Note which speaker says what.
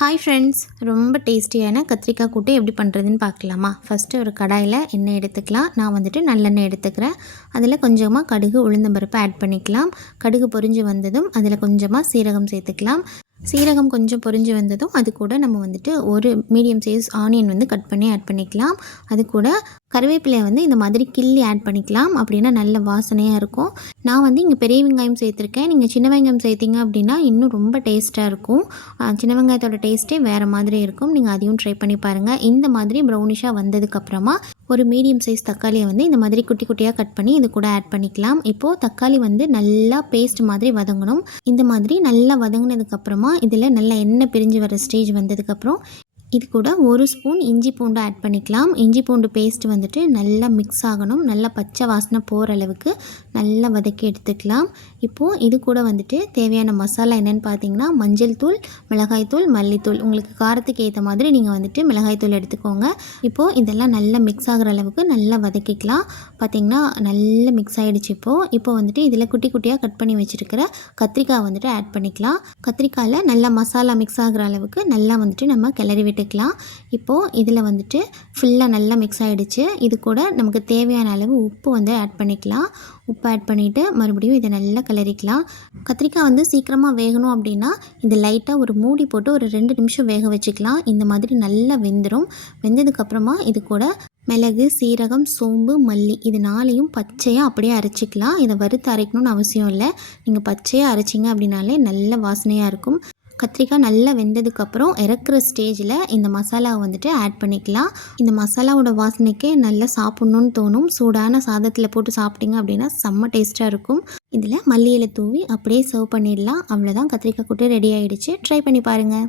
Speaker 1: Hi friends ரொம்ப டேஸ்டியான கத்திரிக்காய் கூட்டு எப்படி பண்ணுறதுன்னு பார்க்கலாமா? ஃபஸ்ட்டு ஒரு கடாயில் எண்ணெய் எடுத்துக்கலாம். நான் வந்துட்டு நல்லெண்ணெய் எடுத்துக்கிறேன். அதில் கொஞ்சமாக கடுகு உளுந்தம்பருப்பு ஆட் பண்ணிக்கலாம். கடுகு பொரிஞ்சு வந்ததும் அதில் கொஞ்சமாக சீரகம் சேர்த்துக்கலாம். சீரகம் கொஞ்சம் பொரிஞ்சு வந்ததும் அது கூட நம்ம வந்துட்டு ஒரு மீடியம் சைஸ் ஆனியன் வந்து கட் பண்ணி ஆட் பண்ணிக்கலாம். அது கூட கருவேப்பிலையை வந்து இந்த மாதிரி கிள்ளி ஆட் பண்ணிக்கலாம். அப்படின்னா நல்ல வாசனையாக இருக்கும். நான் வந்து இங்கே பெரிய வெங்காயம் சேர்த்துருக்கேன். நீங்கள் சின்ன வெங்காயம் சேர்த்திங்க அப்படின்னா இன்னும் ரொம்ப டேஸ்ட்டாக இருக்கும். சின்ன வெங்காயத்தோட டேஸ்ட்டே வேறு மாதிரி இருக்கும். நீங்கள் அதையும் ட்ரை பண்ணி பாருங்கள் இந்த மாதிரி ப்ரௌனிஷாக வந்ததுக்கப்புறமா ஒரு மீடியம் சைஸ் தக்காளியை வந்து இந்த மாதிரி குட்டி குட்டியாக கட் பண்ணி இது கூட ஆட் பண்ணிக்கலாம். இப்போது தக்காளி வந்து நல்லா பேஸ்ட் மாதிரி வதங்கணும். இந்த மாதிரி நல்லா வதங்கினதுக்கப்புறமா இதில் நல்லா எண்ணெய் பிரிஞ்சு வர ஸ்டேஜ் வந்ததுக்கப்புறம் இது கூட ஒரு ஸ்பூன் இஞ்சி பூண்டு ஆட் பண்ணிக்கலாம். இஞ்சி பூண்டு பேஸ்ட் வந்துட்டு நல்லா மிக்ஸ் ஆகணும். நல்லா பச்சை வாசனை போகிற அளவுக்கு நல்லா வதக்கி எடுத்துக்கலாம். இப்போது இது கூட வந்துட்டு தேவையான மசாலா என்னென்னு பார்த்தீங்கன்னா மஞ்சள் தூள் மிளகாய் தூள் மல்லித்தூள். உங்களுக்கு காரத்துக்கு ஏற்ற மாதிரி நீங்கள் வந்துட்டு மிளகாய் தூள் எடுத்துக்கோங்க. இப்போது இதெல்லாம் நல்லா மிக்ஸ் ஆகிற அளவுக்கு நல்லா வதக்கிக்கலாம். பார்த்திங்கன்னா நல்லா மிக்ஸ் ஆகிடுச்சு இப்போது இப்போ வந்துட்டு இதில் குட்டி குட்டியாக கட் பண்ணி வச்சுருக்கிற கத்திரிக்காய் வந்துட்டு ஆட் பண்ணிக்கலாம். கத்திரிக்காயில் நல்லா மசாலா மிக்ஸ் ஆகிற அளவுக்கு நல்லா வந்துட்டு நம்ம கிளறி விட்டு எடுத்துக்கலாம். இப்போது இதில் வந்துட்டு ஃபுல்லாக நல்லா மிக்ஸ் ஆகிடுச்சு இது கூட நமக்கு தேவையான அளவு உப்பு வந்து ஆட் பண்ணிக்கலாம். உப்பு ஆட் பண்ணிவிட்டு மறுபடியும் இதை நல்லா கிளறிக்கலாம். கத்திரிக்காய் வந்து சீக்கிரமாக வேகணும் அப்படின்னா இது லைட்டாக ஒரு மூடி போட்டு ஒரு ரெண்டு நிமிஷம் வேக வச்சுக்கலாம். இந்த மாதிரி நல்லா வெந்துடும் வெந்ததுக்கப்புறமா இது கூட மிளகு சீரகம் சோம்பு மல்லி இது நாளையும் பச்சையாக அப்படியே அரைச்சிக்கலாம். இதை வறுத்து அரைக்கணும்னு அவசியம் இல்லை. நீங்கள் பச்சையாக அரைச்சிங்க அப்படின்னாலே நல்ல வாசனையாக இருக்கும். கத்திரிக்காய் நல்லா வெந்ததுக்கப்புறம் இறக்குற ஸ்டேஜில் இந்த மசாலாவை வந்துட்டு ஆட் பண்ணிக்கலாம். இந்த மசாலாவோட வாசனைக்கே நல்லா சாப்பிட்ணுன்னு தோணும். சூடான சாதத்தில் போட்டு சாப்பிட்டீங்க அப்படின்னா செம்ம டேஸ்ட்டாக இருக்கும். இதில் மல்லியில் தூவி அப்படியே சர்வ் பண்ணிடலாம். அவ்வளோதான் கத்திரிக்காய் கூட்டு ரெடி ஆகிடுச்சு ட்ரை பண்ணி பாருங்கள்